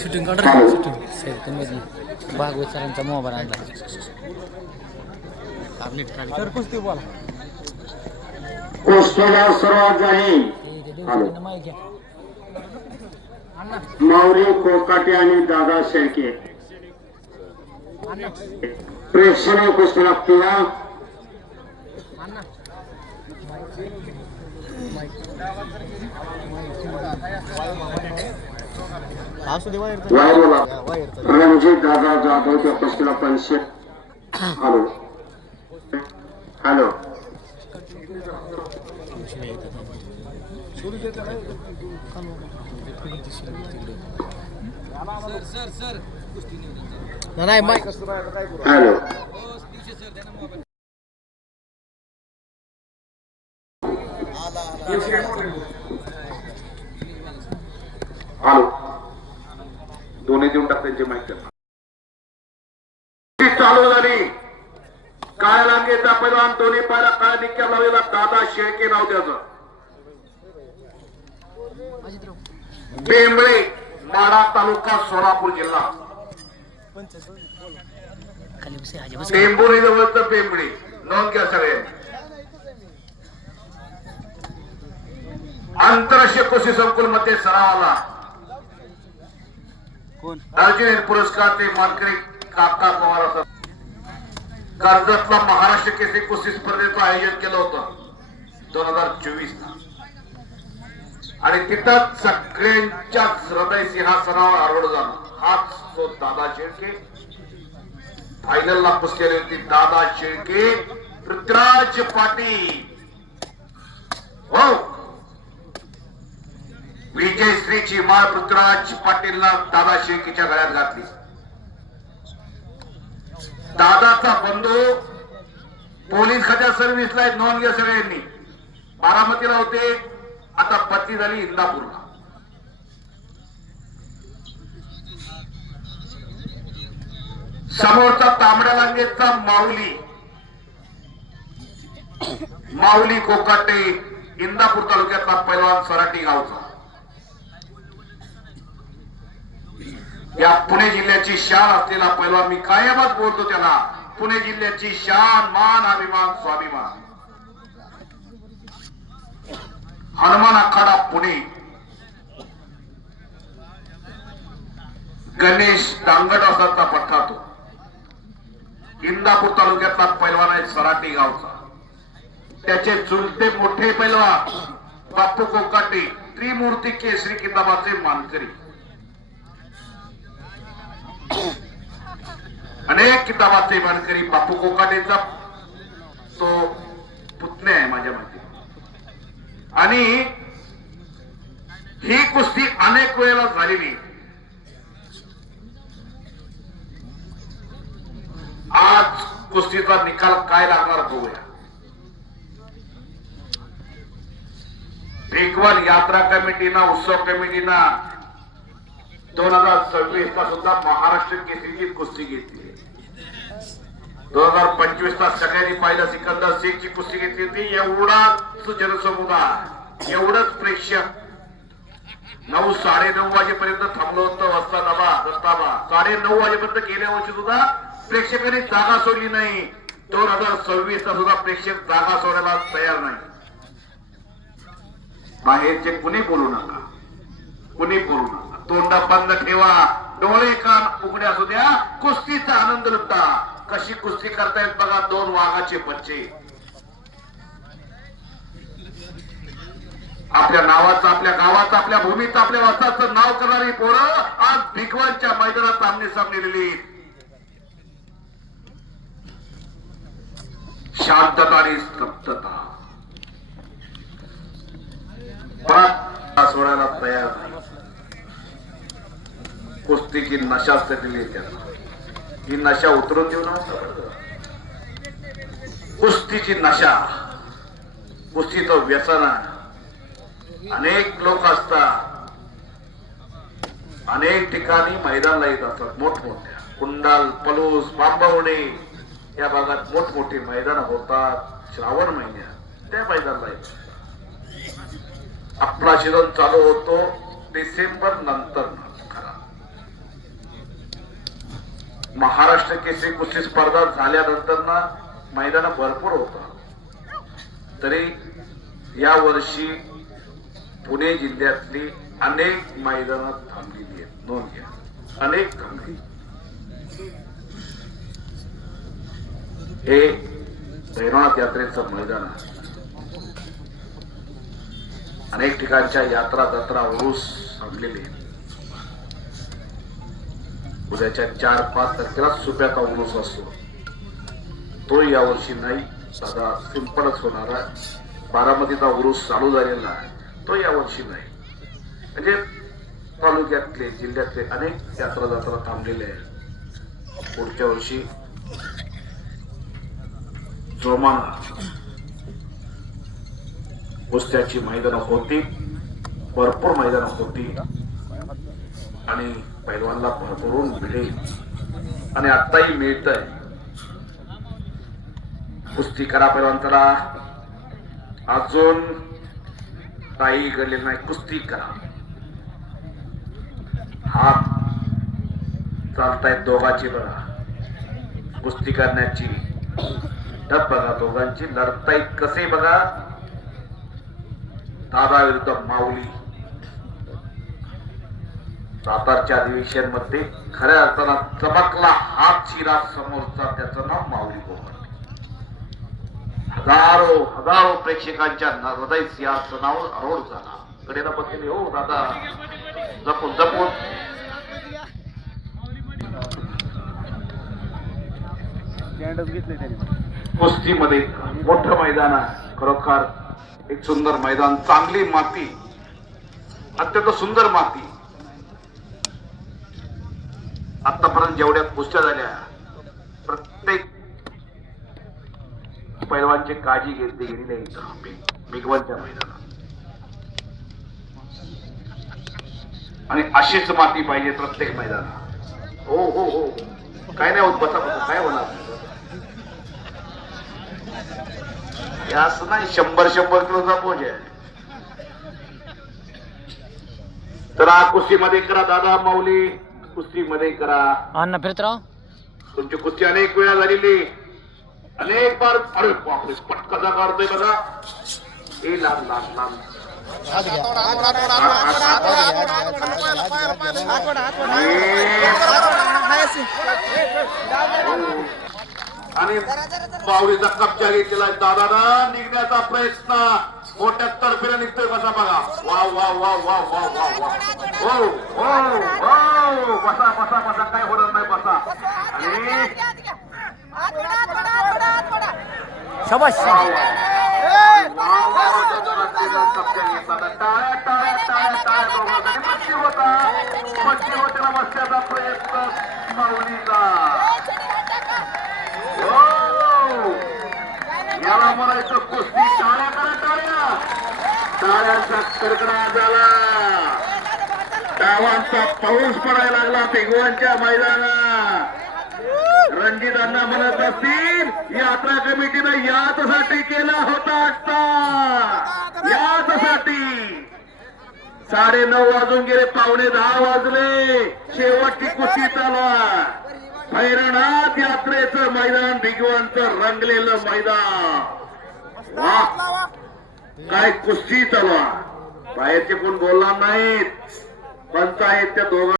Shooting काढ भागवत सरांचा mobile आणला सर कुस्ती बोला कुस्तीला सुरुवात झाली. माऊली कोकाटे आणि दादा शेळके प्रेक्षणीय कुस्ती लागतीला रणजित दादा जाधव त्या कुस्तीला 500. हॅलो हॅलो नाही हॅलो हॅलो दोन्ही देऊन टाक त्यांची माहिती चालू झाली. काळ्या लांगेचा पैलवान दोन्ही पायला काळ्या निक्क्या लावलेला दादा शेळके नाव त्याचं. बेंबळे माढा तालुका सोलापूर जिल्हा टेंभुर्णी जवळचं बेंबळे नोंद घ्या सगळे. आंतरराष्ट्रीय कुस्ती संकुल मध्ये सरावाला अर्जुन पुरस्कार ते मानकरी काका पवार असतात. कर्जतला महाराष्ट्र केसरी कुस्ती स्पर्धेचं आयोजन केलं होतं 2024 ला आणि तिथं सगळ्यांच्या हृदय सिंहासनावर आरूढ झाला. हाच तो दादा शेळके. फायनलला कुस्ती होती दादा शेळके पृथ्वीराज पाटील. हो विजयश्रीची माळ पृथ्वीराज पाटीलला दादा शेळकेच्या गळ्यात घातली. दादाचा बंधू पोलीस खात्या सर्व्हिसला नोंद घ्या सगळ्यांनी. बारामतीला होते, आता पत्नी झाली इंदापूरला. समोरचा तांबड्या लांगेचा माऊली कोकाटे इंदापूर तालुक्यातला पैलवान सराटी गावचा. या पुणे जिल्ह्याची शान असलेला पैलवान, मी कायमच बोलतो त्याला, पुणे जिल्ह्याची शान, मान, अभिमान, स्वाभिमान. हनुमान आखाडा पुणे. गणेश दांगट असाचा पठ्ठा तो. इंदापूर तालुक्यातला पैलवान आहे सराटी गावचा. त्याचे चुलते मोठे पैलवान बापू कोकाटे त्रिमूर्ती केसरी किताबाचे मानकरी. अनेक किताबाचे मानकरी बापू कोकाटेचा तो पुतणे आहे माझ्या माहिती. आणि ही कुस्ती अनेक वेळेला झालेली. आज कुस्तीचा निकाल काय लागणार बघूया. भेगवान यात्रा कमिटीना, उत्सव कमिटीना 2026 ला सुद्धा महाराष्ट्र केसरीची कुस्ती घेतली. 2025 ला सगळ्यांनी पाहिलं सिकंदर शेखची कुस्ती घेतली होती. एवढाच जनसमुदाय, एवढंच प्रेक्षक. 9 साडेनऊ वाजेपर्यंत थांबलो होतं वस्ताबा. 9:30 वाजेपर्यंत गेल्या वर्षी सुद्धा प्रेक्षकांनी जागा सोडली नाही. 2026 ला सुद्धा प्रेक्षक जागा सोडायला तयार नाही. बाहेरचे कुणी बोलू नका, कुणी बोलू नका. तोंड बंद ठेवा, डोळे कान उघडे असू द्या. कुस्तीचा आनंद लुटा. कशी कुस्ती करतायत बघा 2 वाघाचे बच्चे. आपल्या नावाचं, आपल्या गावाचं, आपल्या भूमीचं, आपल्या वस्ताचं नाव करणारी पोरं आज भिगवानच्या मैदानात आमने सामने लिहिली. शांतता आणि स्तब्धता. सोडायला तयार नाही. कुस्तीची नशा दिली त्यांना. ही नशा उतरून देऊ नका. कुस्तीची नशा, कुस्ती तो व्यसन आहे. अनेक लोक असतात, अनेक ठिकाणी मैदानला येत असतात, मोठमोठ्या कुंडाल, पलूस, बांबवणे या भागात मोठमोठे मैदान होतात श्रावण महिन्यात. त्या मैदानाला येतात. आपला सीझन चालू होतो डिसेंबर नंतर. खरा महाराष्ट्र केसरी कुस्ती स्पर्धा झाल्यानंतर ना मैदान भरपूर होतात. तरी या वर्षी पुणे जिल्ह्यातली अनेक मैदानात थांबलेली आहेत. नोंद घ्या, अनेक थांबली. हे भैरवनाथ यात्रेचं मैदान आहे. अनेक ठिकाणच्या यात्रा जत्रा उरूस थांबलेले. उद्याच्या 4-5 तारखेला सुप्याचा उरूस असतो. तो यावर्षी नाही, साधा सिंपलच होणार आहे. बारामतीचा उरूस चालू झालेला आहे, तो यावर्षी नाही. म्हणजे तालुक्यातले जिल्ह्यातले अनेक यात्रा जत्रा थांबलेले आहेत. पुढच्या वर्षी जोमाना कुस्त्याची मैदानं होती, भरपूर मैदानं होती आणि पैलवानला भरभरून मिळेल. आणि आताही मिळत आहे. कुस्ती करा पैलवान, चला अजून काही घडलेलं नाही. कुस्ती करा. हात चालतायत दोघांची बघा, कुस्ती करण्याची डब बघा दोघांची. लढतायत कसे बघा. दादा विरुद्ध माऊली. सातारच्या अधिवेशन मध्ये खऱ्या अर्थानं चमकला हात शिरा समोरचा, त्याचं नाव माऊली गोमटे. हजारो हजारो प्रेक्षकांच्या हृदय सिंहासनावर आरूढ झाला. कडेला बसलेले हो दादा, जपून जपून. कुस्तीमध्ये मोठं मैदान आहे. खरोखर एक सुंदर मैदान, चांगली माती, अत्यंत सुंदर माती. आतापर्यंत जेवढ्या कुस्त्या झाल्या प्रत्येक पैलवानची काळजी घेतली गेली नाही बिगवनच्या मैदानात. आणि अशीच माती पाहिजे प्रत्येक मैदानात. हो हो हो, काय नाही होत, बसा बसा, काय होणार. असं नाही 100 किलोचा बोज आहे. तर कुस्तीमध्ये करा दादा माऊली, कुस्तीमध्ये करा. अण्णा फिरत राव. तुमची कुस्ती अनेक वेळा झालेली, अनेक बार. अरे बापरे, पट कसा काढतोय बघा. हे लाल लाल लाल. आणि माऊलीचा कब्जा घेतलेला दादाला निघण्याचा प्रयत्न मोठ्या तर्फेने निघतोय. बसा बघा. वा वा वा वा वा वा वा. हो हो हो, बसा बसा बसा, काय होणार नाही, बसा. आणि शाबाश. कब्जा घेताना टाळ्या टाळ्या टाळ्या टाळ्या मच्छी होता बसण्याचा प्रयत्न माऊलीचा. याला म्हणायचं कुस्ती. टाळ्या करा, टाळ्या. टाळ्यांचा कडकडाट झाला. डावांचा पाऊस पडायला लागला पेगवानच्या मैदानात. रणजित अण्णा म्हणत असतील, यात्रा कमिटीनं याचसाठी केला होता. याचसाठी 9:30 वाजून गेले, 9:45 वाजले. शेवटची कुस्ती चालू आहे. भैरवनाथ यात्रेचं मैदान, भिगवणचं रंगलेलं मैदान. वा, काय कुस्ती चालू आहे. बाहेरचे कोण बोलणार नाहीत, पंच आहेत त्या दोघांना.